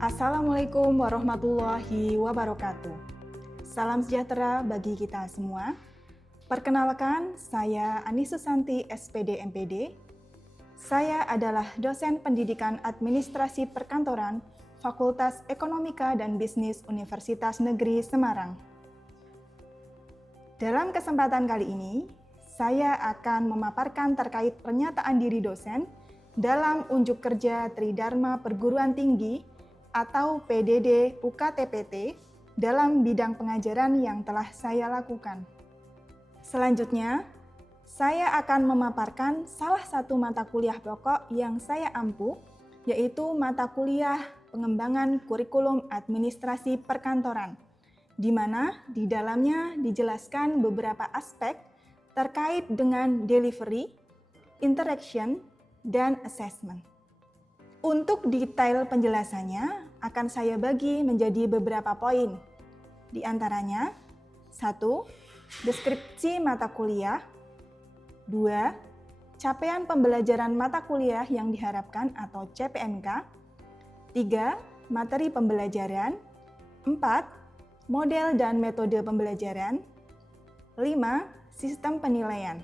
Assalamualaikum warahmatullahi wabarakatuh. Salam sejahtera bagi kita semua. Perkenalkan, saya Ani Susanti, SPD MPD. Saya adalah dosen pendidikan administrasi perkantoran Fakultas Ekonomika dan Bisnis Universitas Negeri Semarang. Dalam kesempatan kali ini, saya akan memaparkan terkait pernyataan diri dosen dalam unjuk kerja Tridharma Perguruan Tinggi atau PDD UKT-PT dalam bidang pengajaran yang telah saya lakukan. Selanjutnya, saya akan memaparkan salah satu mata kuliah pokok yang saya ampu, yaitu mata kuliah Pengembangan Kurikulum Administrasi Perkantoran, di mana di dalamnya dijelaskan beberapa aspek terkait dengan delivery, interaction, dan assessment. Untuk detail penjelasannya akan saya bagi menjadi beberapa poin. Di antaranya, 1. Deskripsi mata kuliah. 2. Capaian pembelajaran mata kuliah yang diharapkan atau CPMK. 3. Materi pembelajaran. 4. Model dan metode pembelajaran. 5. Sistem penilaian.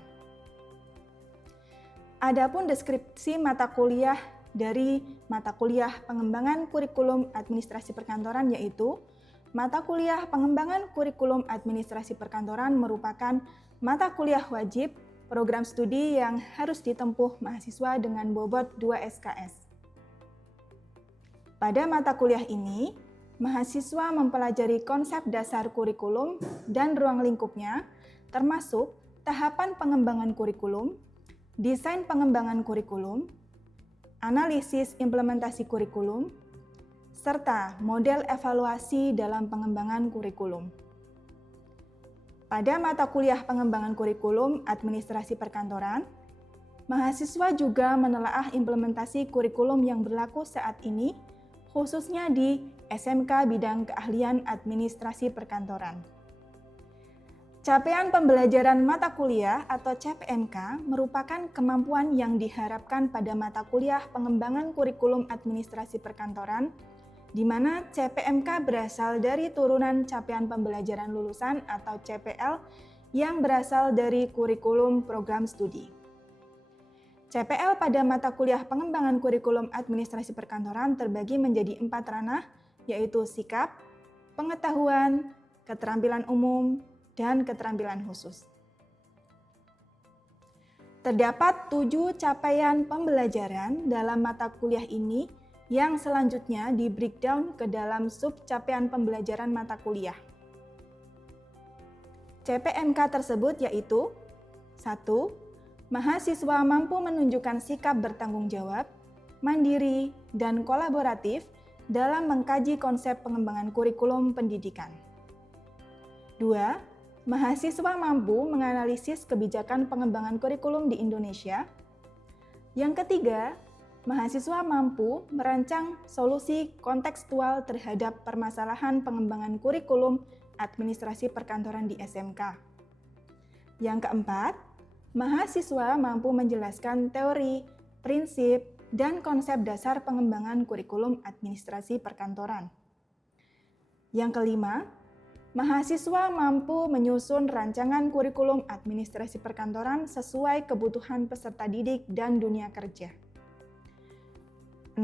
Adapun deskripsi mata kuliah dari mata kuliah Pengembangan Kurikulum Administrasi Perkantoran, yaitu mata kuliah Pengembangan Kurikulum Administrasi Perkantoran merupakan mata kuliah wajib program studi yang harus ditempuh mahasiswa dengan bobot 2 SKS. Pada mata kuliah ini, mahasiswa mempelajari konsep dasar kurikulum dan ruang lingkupnya, termasuk tahapan pengembangan kurikulum, desain pengembangan kurikulum, analisis implementasi kurikulum, serta model evaluasi dalam pengembangan kurikulum. Pada mata kuliah Pengembangan Kurikulum Administrasi Perkantoran, mahasiswa juga menelaah implementasi kurikulum yang berlaku saat ini, khususnya di SMK Bidang Keahlian Administrasi Perkantoran. Capaian pembelajaran mata kuliah atau CPMK merupakan kemampuan yang diharapkan pada mata kuliah Pengembangan Kurikulum Administrasi Perkantoran, di mana CPMK berasal dari turunan capaian pembelajaran lulusan atau CPL yang berasal dari kurikulum program studi. CPL pada mata kuliah Pengembangan Kurikulum Administrasi Perkantoran terbagi menjadi 4 ranah, yaitu sikap, pengetahuan, keterampilan umum, dan keterampilan khusus. Terdapat 7 capaian pembelajaran dalam mata kuliah ini yang selanjutnya di-breakdown ke dalam sub capaian pembelajaran mata kuliah. CPMK tersebut yaitu 1. Mahasiswa mampu menunjukkan sikap bertanggung jawab, mandiri, dan kolaboratif dalam mengkaji konsep pengembangan kurikulum pendidikan. 2. Mahasiswa mampu menganalisis kebijakan pengembangan kurikulum di Indonesia. Yang ketiga, mahasiswa mampu merancang solusi kontekstual terhadap permasalahan pengembangan kurikulum administrasi perkantoran di SMK. Yang keempat, mahasiswa mampu menjelaskan teori, prinsip, dan konsep dasar pengembangan kurikulum administrasi perkantoran. Yang kelima, mahasiswa mampu menyusun rancangan kurikulum administrasi perkantoran sesuai kebutuhan peserta didik dan dunia kerja. 6.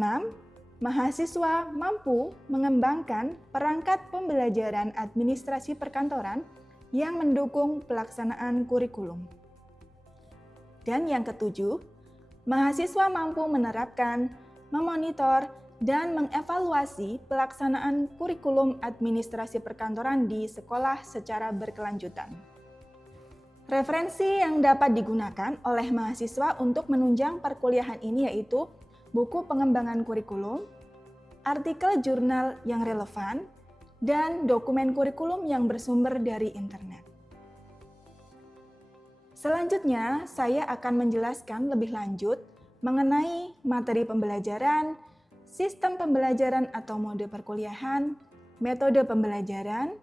Mahasiswa mampu mengembangkan perangkat pembelajaran administrasi perkantoran yang mendukung pelaksanaan kurikulum. Dan yang ketujuh, mahasiswa mampu menerapkan, memonitor, dan mengevaluasi pelaksanaan kurikulum administrasi perkantoran di sekolah secara berkelanjutan. Referensi yang dapat digunakan oleh mahasiswa untuk menunjang perkuliahan ini yaitu buku pengembangan kurikulum, artikel jurnal yang relevan, dan dokumen kurikulum yang bersumber dari internet. Selanjutnya, saya akan menjelaskan lebih lanjut mengenai materi pembelajaran, sistem pembelajaran atau mode perkuliahan, metode pembelajaran,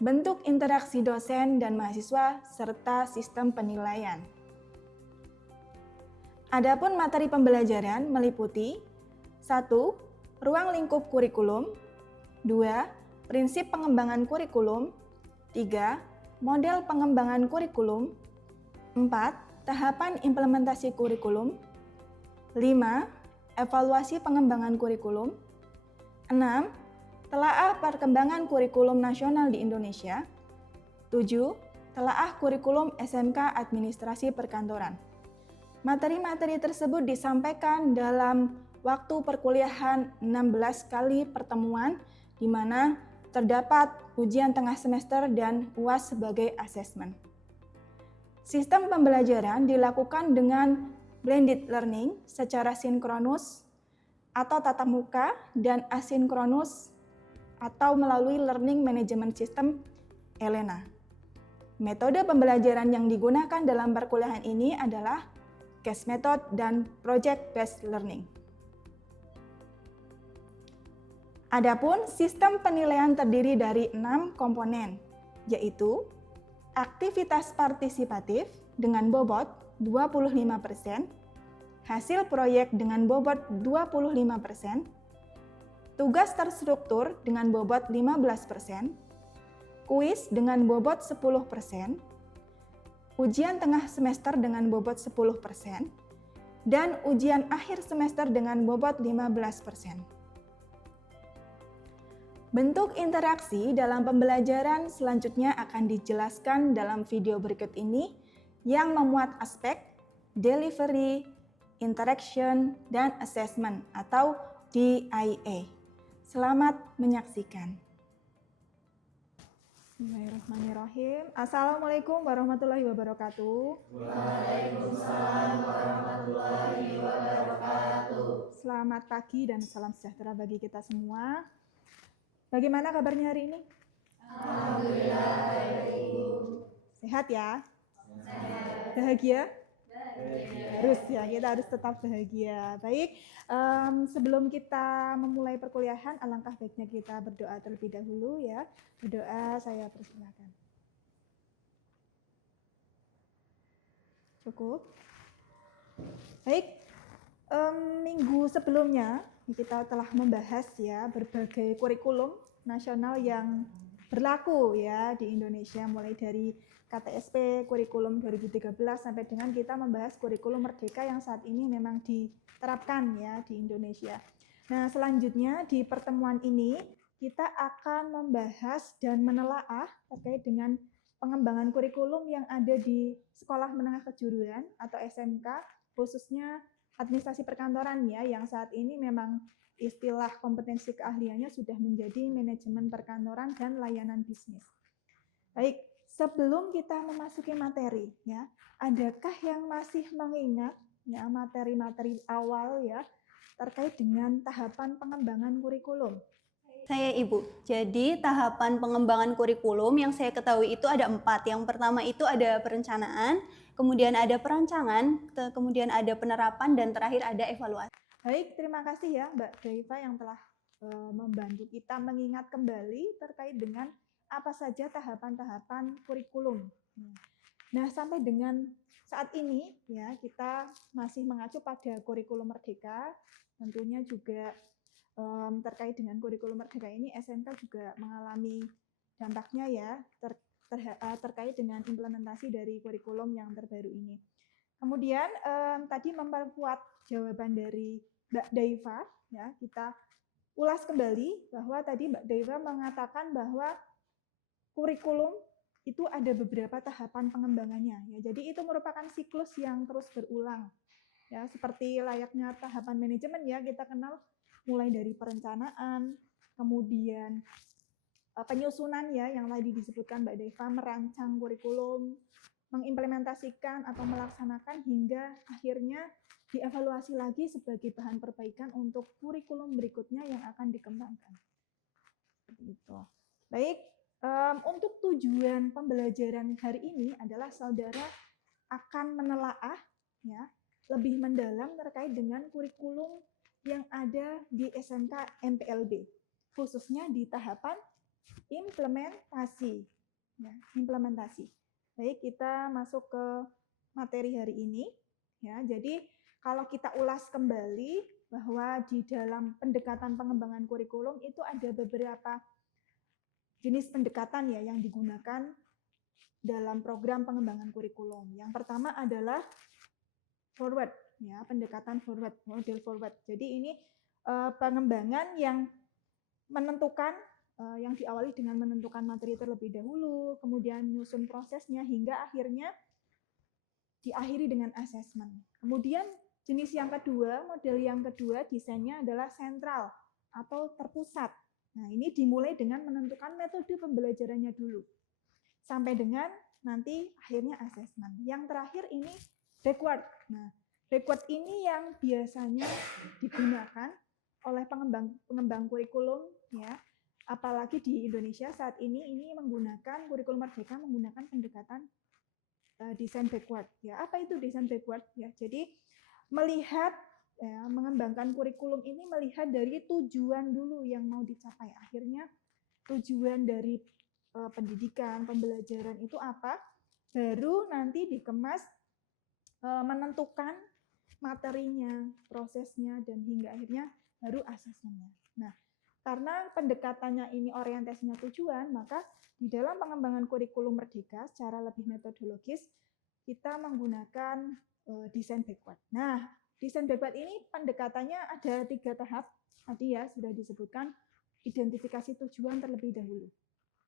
bentuk interaksi dosen dan mahasiswa, serta sistem penilaian. Adapun materi pembelajaran meliputi 1. ruang lingkup kurikulum. 2. Prinsip pengembangan kurikulum. 3. Model pengembangan kurikulum. 4. Tahapan implementasi kurikulum. 5. Evaluasi pengembangan kurikulum. 6. Telaah perkembangan kurikulum nasional di Indonesia. 7. Telaah kurikulum SMK Administrasi Perkantoran. Materi-materi tersebut disampaikan dalam waktu perkuliahan 16 kali pertemuan, di mana terdapat ujian tengah semester dan UAS sebagai asesmen. Sistem pembelajaran dilakukan dengan blended learning secara sinkronus atau tatap muka dan asinkronus atau melalui learning management system ELENA. Metode pembelajaran yang digunakan dalam perkuliahan ini adalah case method dan project based learning. Adapun sistem penilaian terdiri dari 6 komponen, yaitu aktivitas partisipatif dengan bobot 25%, hasil proyek dengan bobot 25%, tugas terstruktur dengan bobot 15%, kuis dengan bobot 10%, ujian tengah semester dengan bobot 10%, dan ujian akhir semester dengan bobot 15%. Bentuk interaksi dalam pembelajaran selanjutnya akan dijelaskan dalam video berikut ini yang memuat aspek delivery, interaction, dan assessment atau DIA. Selamat menyaksikan. Bismillahirrahmanirrahim. Assalamualaikum warahmatullahi wabarakatuh. Waalaikumsalam warahmatullahi wabarakatuh. Selamat pagi dan salam sejahtera bagi kita semua. Bagaimana kabarnya hari ini? Alhamdulillah baik, Ibu. Sehat ya? Sehat. Bahagia? Bahagia. Harus ya, kita harus tetap bahagia. Baik, sebelum kita memulai perkuliahan, alangkah baiknya kita berdoa terlebih dahulu ya. Berdoa, saya persilakan. Cukup? Baik, minggu sebelumnya kita telah membahas ya berbagai kurikulum nasional yang berlaku ya di Indonesia, mulai dari KTSP kurikulum 2013 sampai dengan kita membahas kurikulum Merdeka yang saat ini memang diterapkan ya di Indonesia. Nah, selanjutnya di pertemuan ini kita akan membahas dan menelaah terkait dengan pengembangan kurikulum yang ada di sekolah menengah kejuruan atau SMK, khususnya administrasi perkantoran ya, yang saat ini memang istilah kompetensi keahliannya sudah menjadi manajemen perkantoran dan layanan bisnis. Baik, sebelum kita memasuki materi ya, adakah yang masih mengingat ya materi-materi awal ya terkait dengan tahapan pengembangan kurikulum? Saya Ibu, jadi tahapan pengembangan kurikulum yang saya ketahui itu ada 4. Yang pertama itu ada perencanaan, kemudian ada perancangan, kemudian ada penerapan, dan terakhir ada evaluasi. Baik, terima kasih ya Mbak Daiva yang telah membantu kita mengingat kembali terkait dengan apa saja tahapan-tahapan kurikulum. Nah, sampai dengan saat ini ya kita masih mengacu pada kurikulum Merdeka. Tentunya juga terkait dengan kurikulum Merdeka ini SMK juga mengalami dampaknya ya terkait dengan implementasi dari kurikulum yang terbaru ini. Kemudian tadi memperkuat jawaban dari Mbak Daiva ya, kita ulas kembali bahwa tadi Mbak Daiva mengatakan bahwa kurikulum itu ada beberapa tahapan pengembangannya ya. Jadi itu merupakan siklus yang terus berulang. Ya, seperti layaknya tahapan manajemen ya, kita kenal mulai dari perencanaan, kemudian penyusunan ya yang tadi disebutkan Mbak Daiva, merancang kurikulum, mengimplementasikan atau melaksanakan hingga akhirnya dievaluasi lagi sebagai bahan perbaikan untuk kurikulum berikutnya yang akan dikembangkan. Gitu. Baik, untuk tujuan pembelajaran hari ini adalah saudara akan menelaah ya lebih mendalam terkait dengan kurikulum yang ada di SMK MPLB, khususnya di tahapan implementasi. Ya, implementasi. Baik, kita masuk ke materi hari ini. Ya, jadi kalau kita ulas kembali bahwa di dalam pendekatan pengembangan kurikulum itu ada beberapa jenis pendekatan ya yang digunakan dalam program pengembangan kurikulum. Yang pertama adalah forward, ya, pendekatan forward, model forward. Jadi ini pengembangan yang menentukan, yang diawali dengan menentukan materi terlebih dahulu, kemudian nyusun prosesnya hingga akhirnya diakhiri dengan assessment. Kemudian jenis yang kedua, model yang kedua desainnya adalah sentral atau terpusat. Nah, ini dimulai dengan menentukan metode pembelajarannya dulu. Sampai dengan nanti akhirnya assessment. Yang terakhir ini backward. Nah, backward ini yang biasanya digunakan oleh pengembang kurikulum ya. Apalagi di Indonesia saat ini menggunakan kurikulum merdeka menggunakan pendekatan desain backward. Ya, apa itu desain backward? Ya, jadi melihat ya, mengembangkan kurikulum ini melihat dari tujuan dulu yang mau dicapai. Akhirnya tujuan dari pendidikan, pembelajaran itu apa? Baru nanti dikemas menentukan materinya, prosesnya, dan hingga akhirnya baru asesmennya. Nah, karena pendekatannya ini orientasinya tujuan, maka di dalam pengembangan kurikulum merdeka secara lebih metodologis, kita menggunakan desain backward. Nah, desain backward ini pendekatannya ada 3 tahap. Tadi ya sudah disebutkan identifikasi tujuan terlebih dahulu.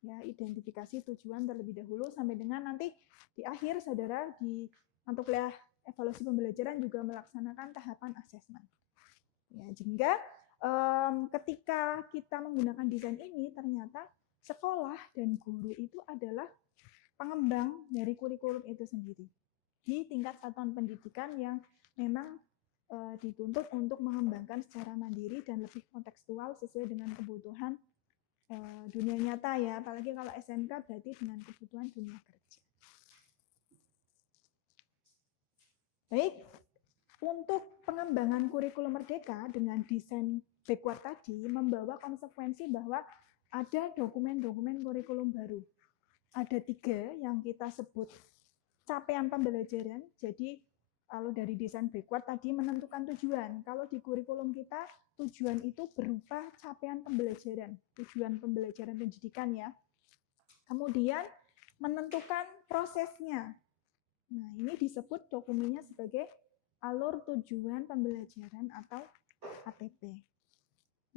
Ya, identifikasi tujuan terlebih dahulu sampai dengan nanti di akhir saudara di mata kuliah evaluasi pembelajaran juga melaksanakan tahapan asesmen. Ya, sehingga ketika kita menggunakan desain ini ternyata sekolah dan guru itu adalah pengembang dari kurikulum itu sendiri di tingkat satuan pendidikan yang memang dituntut untuk mengembangkan secara mandiri dan lebih kontekstual sesuai dengan kebutuhan dunia nyata ya, apalagi kalau SMK berarti dengan kebutuhan dunia kerja. Baik, untuk pengembangan kurikulum merdeka dengan desain backward tadi membawa konsekuensi bahwa ada dokumen-dokumen kurikulum baru. Ada 3 yang kita sebut capaian pembelajaran. Jadi kalau dari desain backward tadi menentukan tujuan. Kalau di kurikulum kita tujuan itu berupa capaian pembelajaran, tujuan pembelajaran pendidikan ya. Kemudian menentukan prosesnya. Nah, ini disebut dokumennya sebagai alur tujuan pembelajaran atau ATP.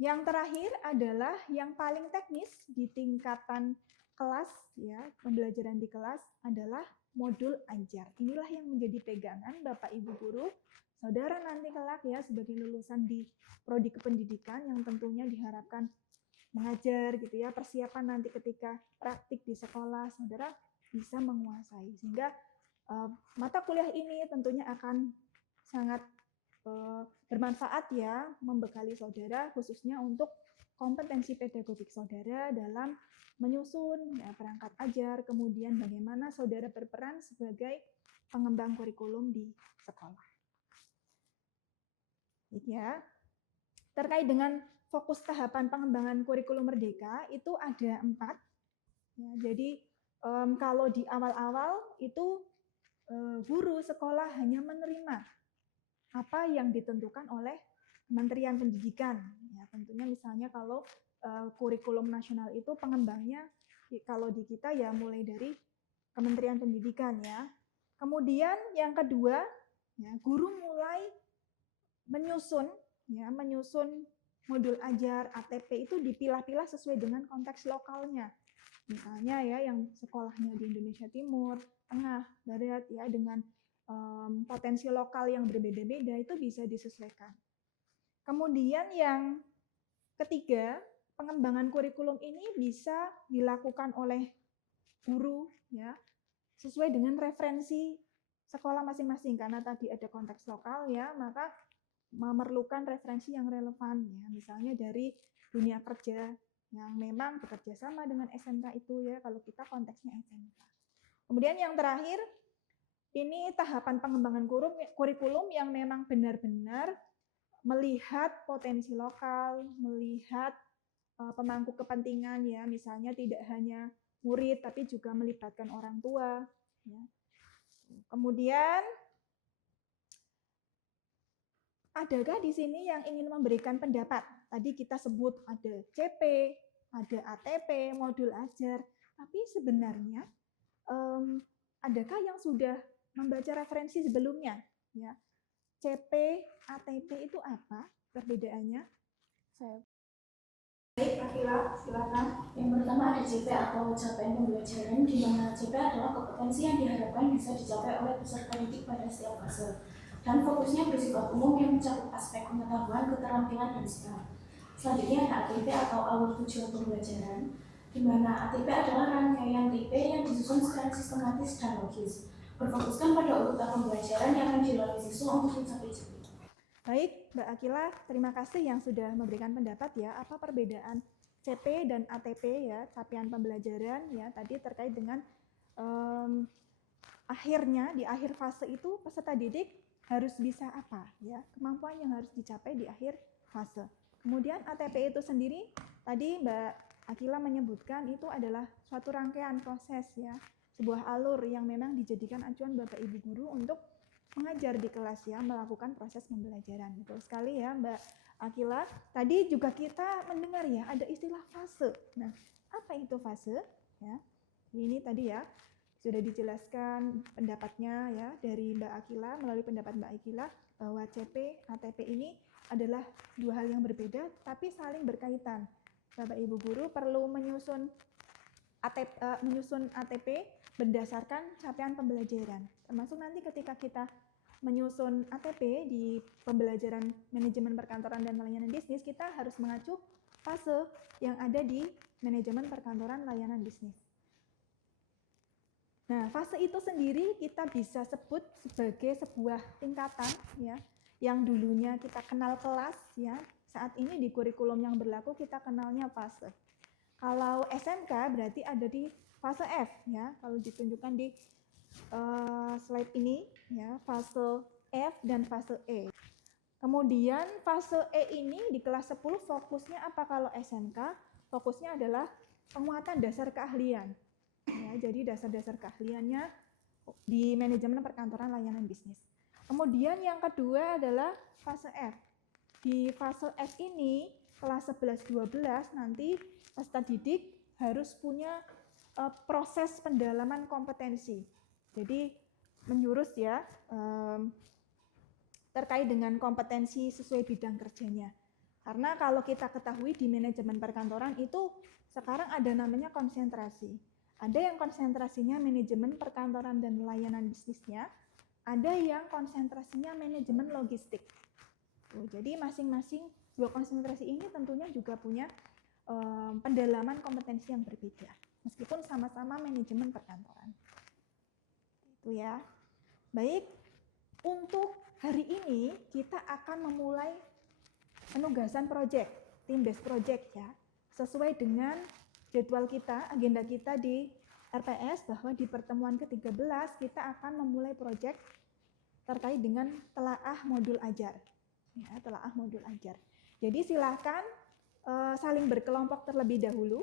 Yang terakhir adalah yang paling teknis di tingkatan kelas ya, pembelajaran di kelas adalah modul ajar. Inilah yang menjadi pegangan Bapak Ibu guru, saudara nanti kelak ya sebagai lulusan di prodi kependidikan yang tentunya diharapkan mengajar gitu ya, persiapan nanti ketika praktik di sekolah saudara bisa menguasai sehingga mata kuliah ini tentunya akan sangat bermanfaat ya, membekali saudara khususnya untuk kompetensi pedagogik saudara dalam menyusun ya, perangkat ajar, kemudian bagaimana saudara berperan sebagai pengembang kurikulum di sekolah. Ya, terkait dengan fokus tahapan pengembangan kurikulum merdeka itu ada 4. Ya, jadi kalau di awal-awal itu guru sekolah hanya menerima apa yang ditentukan oleh Kementerian Pendidikan. Ya, tentunya misalnya kalau kurikulum nasional itu pengembangnya kalau di kita ya mulai dari Kementerian Pendidikan ya. Kemudian yang kedua, ya, guru mulai menyusun modul ajar ATP itu dipilah-pilah sesuai dengan konteks lokalnya. Misalnya ya yang sekolahnya di Indonesia Timur, Tengah, Barat ya dengan potensi lokal yang berbeda-beda itu bisa disesuaikan. Kemudian yang ketiga, pengembangan kurikulum ini bisa dilakukan oleh guru ya sesuai dengan referensi sekolah masing-masing karena tadi ada konteks lokal ya, maka memerlukan referensi yang relevan ya, misalnya dari dunia kerja yang memang bekerja sama dengan SMK itu ya, kalau kita konteksnya SMK. Kemudian yang terakhir, ini tahapan pengembangan kurikulum yang memang benar-benar melihat potensi lokal, melihat pemangku kepentingan ya, misalnya tidak hanya murid tapi juga melibatkan orang tua ya. Kemudian Adakah di sini yang ingin memberikan pendapat? Tadi kita sebut ada CP, ada ATP, modul ajar. Tapi sebenarnya adakah yang sudah membaca referensi sebelumnya? Ya, CP, ATP itu apa perbedaannya? Baik, Akila, silakan. Yang pertama ada CP atau capaian pembelajaran, di mana CP adalah kompetensi yang diharapkan bisa dicapai oleh peserta didik pada setiap fase. Dan fokusnya bersifat umum yang mencakup aspek pengetahuan, keterampilan, dan sikap. Selanjutnya ada ATP atau awal tujuan pembelajaran, di mana ATP adalah rangkaian TP yang disusun secara sistematis dan logis, berfokuskan pada urutan pembelajaran yang akan dilalui siswa untuk mencapai tujuan. Baik, Mbak Akila, terima kasih yang sudah memberikan pendapat ya. Apa perbedaan CP dan ATP ya, capaian pembelajaran ya, tadi terkait dengan akhirnya di akhir fase itu peserta didik harus bisa apa ya, kemampuan yang harus dicapai di akhir fase. Kemudian ATP itu sendiri, tadi Mbak Akila menyebutkan itu adalah suatu rangkaian proses ya, sebuah alur yang memang dijadikan acuan Bapak Ibu guru untuk mengajar di kelas ya, melakukan proses pembelajaran. Betul sekali ya Mbak Akila. Tadi juga kita mendengar ya ada istilah fase. Nah, apa itu fase? Ya, ini tadi ya sudah dijelaskan pendapatnya ya dari Mbak Akila, melalui pendapat Mbak Akila bahwa CP, ATP ini adalah dua hal yang berbeda tapi saling berkaitan. Bapak Ibu guru perlu menyusun ATP berdasarkan capaian pembelajaran. Termasuk nanti ketika kita menyusun ATP di pembelajaran manajemen perkantoran dan layanan bisnis, kita harus mengacu fase yang ada di manajemen perkantoran layanan bisnis. Nah, fase itu sendiri kita bisa sebut sebagai sebuah tingkatan ya, yang dulunya kita kenal kelas ya, saat ini di kurikulum yang berlaku kita kenalnya fase. Kalau SMK berarti ada di fase F ya, kalau ditunjukkan di slide ini ya, fase F dan fase E. Kemudian fase E ini di kelas 10 fokusnya apa kalau SMK? Fokusnya adalah penguatan dasar keahlian. Ya, jadi dasar-dasar keahliannya di manajemen perkantoran layanan bisnis. Kemudian yang kedua adalah fase F. Di fase F ini kelas 11-12 nanti peserta didik harus punya proses pendalaman kompetensi. Jadi menjurus ya terkait dengan kompetensi sesuai bidang kerjanya. Karena kalau kita ketahui di manajemen perkantoran itu sekarang ada namanya konsentrasi. Ada yang konsentrasinya manajemen perkantoran dan layanan bisnisnya, ada yang konsentrasinya manajemen logistik. Jadi masing-masing dua konsentrasi ini tentunya juga punya pendalaman kompetensi yang berbeda, meskipun sama-sama manajemen perkantoran. Itu ya. Baik, untuk hari ini kita akan memulai penugasan proyek, team based project ya, sesuai dengan jadwal kita, agenda kita di RPS bahwa di pertemuan ke-13 kita akan memulai proyek terkait dengan telaah modul ajar. Ya, telaah modul ajar. Jadi silakan saling berkelompok terlebih dahulu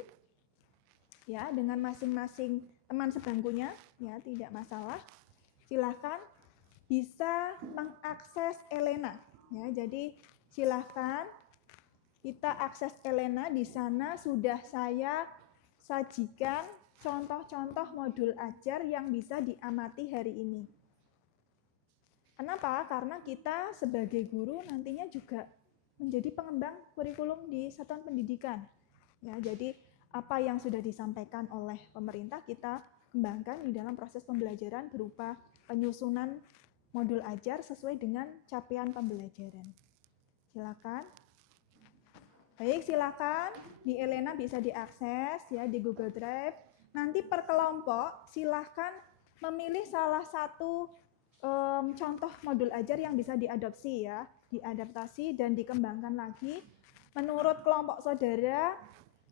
ya dengan masing-masing teman sebangkunya ya, tidak masalah. Silakan bisa mengakses Elena ya. Jadi silakan kita akses Elena, di sana sudah saya sajikan contoh-contoh modul ajar yang bisa diamati hari ini. Kenapa? Karena kita sebagai guru nantinya juga menjadi pengembang kurikulum di satuan pendidikan. Ya, jadi apa yang sudah disampaikan oleh pemerintah kita kembangkan di dalam proses pembelajaran berupa penyusunan modul ajar sesuai dengan capaian pembelajaran. Silakan. Baik, silakan di Elena bisa diakses ya di Google Drive. Nanti per kelompok silakan memilih salah satu contoh modul ajar yang bisa diadopsi ya, diadaptasi dan dikembangkan lagi. Menurut kelompok saudara,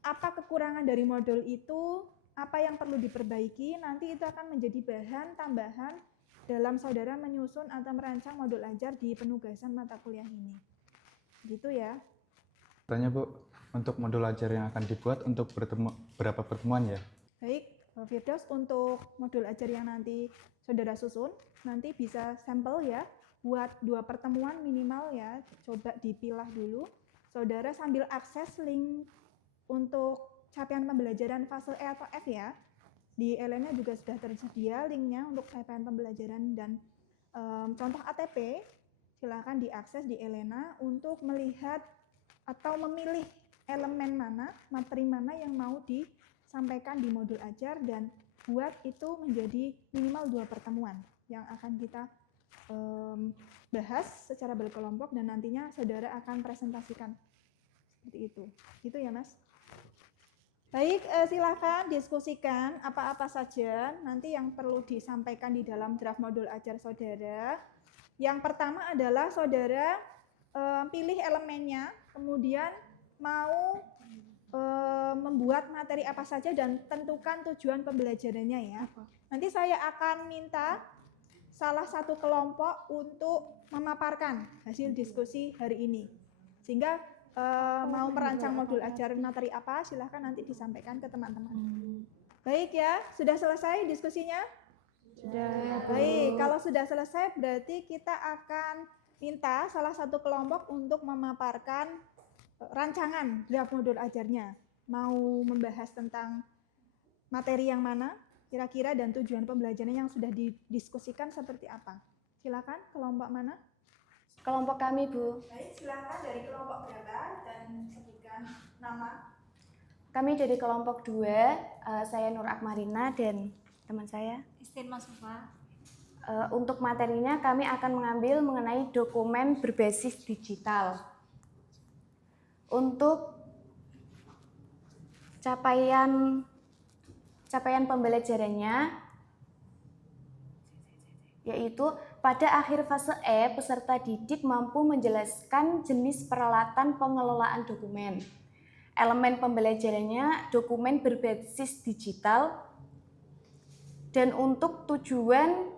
apa kekurangan dari modul itu, apa yang perlu diperbaiki, nanti itu akan menjadi bahan tambahan dalam saudara menyusun atau merancang modul ajar di penugasan mata kuliah ini. Gitu ya. Tanya Bu, untuk modul ajar yang akan dibuat untuk berapa pertemuan ya? Baik, Firdaus, untuk modul ajar yang nanti saudara susun, nanti bisa sampel ya, buat 2 pertemuan minimal ya, coba dipilah dulu. Saudara sambil akses link untuk capaian pembelajaran fase E atau F ya. Di Elena juga sudah tersedia linknya untuk capaian pembelajaran dan contoh ATP, silakan diakses di Elena untuk melihat atau memilih elemen mana, materi mana yang mau disampaikan di modul ajar dan buat itu menjadi minimal 2 pertemuan yang akan kita bahas secara berkelompok dan nantinya saudara akan presentasikan. Seperti itu. Gitu ya, Mas? Baik, silakan diskusikan apa-apa saja nanti yang perlu disampaikan di dalam draft modul ajar saudara. Yang pertama adalah saudara pilih elemennya, kemudian mau membuat materi apa saja dan tentukan tujuan pembelajarannya ya. Nanti saya akan minta salah satu kelompok untuk memaparkan hasil diskusi hari ini. Sehingga mau merancang modul ajar materi apa, silahkan nanti disampaikan ke teman-teman. Baik ya, sudah selesai diskusinya? Sudah. Baik, kalau sudah selesai berarti kita akan minta salah satu kelompok untuk memaparkan rancangan draft modul ajarnya. Mau membahas tentang materi yang mana, kira-kira dan tujuan pembelajarannya yang sudah didiskusikan seperti apa. Silakan, kelompok mana? Kelompok kami, Bu. Baik, silakan dari kelompok berapa dan sebutkan nama. Kami dari kelompok 2, saya Nur Akmarina dan teman saya Istin Masufa. Untuk materinya kami akan mengambil mengenai dokumen berbasis digital. Untuk capaian pembelajarannya yaitu pada akhir fase E, peserta didik mampu menjelaskan jenis peralatan pengelolaan dokumen. Elemen pembelajarannya dokumen berbasis digital dan untuk tujuan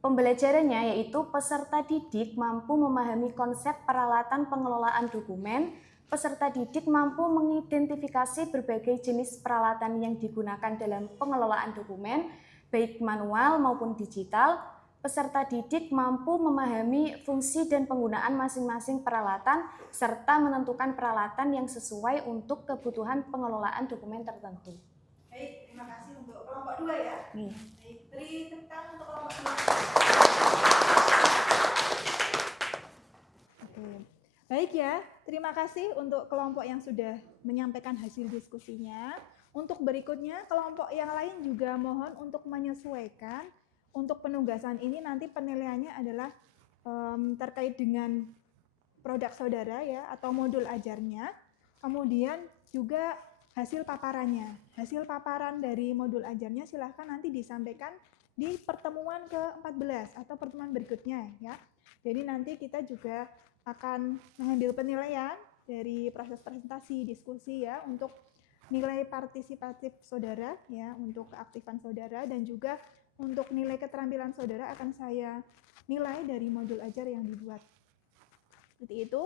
pembelajarannya yaitu peserta didik mampu memahami konsep peralatan pengelolaan dokumen. Peserta didik mampu mengidentifikasi berbagai jenis peralatan yang digunakan dalam pengelolaan dokumen, baik manual maupun digital. Peserta didik mampu memahami fungsi dan penggunaan masing-masing peralatan, serta menentukan peralatan yang sesuai untuk kebutuhan pengelolaan dokumen tertentu. Baik, terima kasih untuk kelompok 2 ya. Baik, beri tepuk tangan untuk kelompok 2. Oke. Baik ya, terima kasih untuk kelompok yang sudah menyampaikan hasil diskusinya. Untuk berikutnya, kelompok yang lain juga mohon untuk menyesuaikan. Untuk penugasan ini nanti penilaiannya adalah terkait dengan produk saudara ya atau modul ajarnya. Kemudian juga hasil paparannya. Hasil paparan dari modul ajarnya silahkan nanti disampaikan di pertemuan ke-14 atau pertemuan berikutnya ya. Jadi nanti kita juga akan mengambil penilaian dari proses presentasi, diskusi ya untuk nilai partisipatif saudara ya, untuk keaktifan saudara dan juga untuk nilai keterampilan saudara akan saya nilai dari modul ajar yang dibuat. Seperti itu.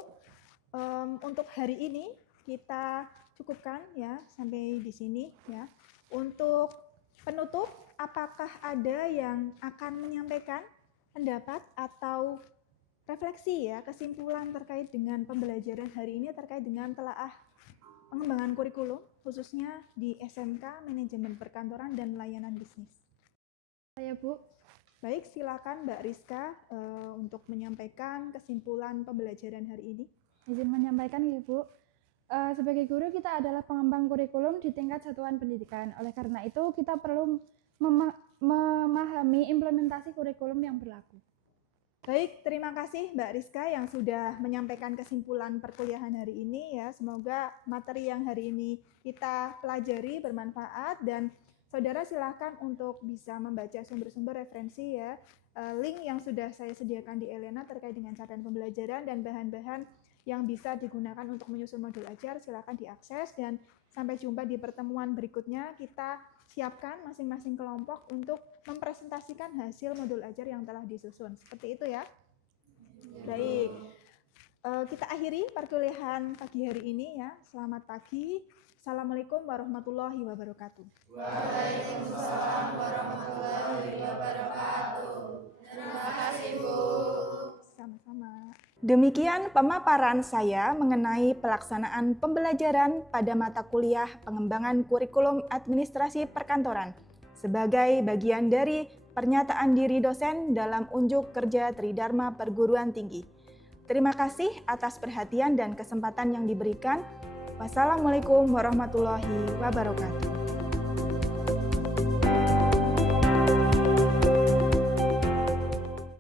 Untuk hari ini kita cukupkan ya sampai di sini ya. Untuk penutup, apakah ada yang akan menyampaikan pendapat atau refleksi ya, kesimpulan terkait dengan pembelajaran hari ini terkait dengan telaah pengembangan kurikulum khususnya di SMK Manajemen Perkantoran dan Layanan Bisnis. Saya Bu. Baik, silakan Mbak Rizka untuk menyampaikan kesimpulan pembelajaran hari ini. Izin menyampaikan Ibu, sebagai guru kita adalah pengembang kurikulum di tingkat satuan pendidikan. Oleh karena itu kita perlu memahami implementasi kurikulum yang berlaku. Baik, terima kasih Mbak Rizka yang sudah menyampaikan kesimpulan perkuliahan hari ini ya. Semoga materi yang hari ini kita pelajari bermanfaat dan saudara silakan untuk bisa membaca sumber-sumber referensi ya. Link yang sudah saya sediakan di Elena terkait dengan capaian pembelajaran dan bahan-bahan yang bisa digunakan untuk menyusun modul ajar silakan diakses dan sampai jumpa di pertemuan berikutnya. Kita siapkan masing-masing kelompok untuk mempresentasikan hasil modul ajar yang telah disusun. Seperti itu ya. Baik. Kita akhiri perkuliahan pagi hari ini ya. Selamat pagi. Assalamualaikum warahmatullahi wabarakatuh. Waalaikumsalam warahmatullahi wabarakatuh. Terima kasih, Bu. Sama-sama. Demikian pemaparan saya mengenai pelaksanaan pembelajaran pada mata kuliah pengembangan kurikulum administrasi perkantoran sebagai bagian dari pernyataan diri dosen dalam unjuk kerja Tridharma Perguruan Tinggi. Terima kasih atas perhatian dan kesempatan yang diberikan. Wassalamualaikum warahmatullahi wabarakatuh.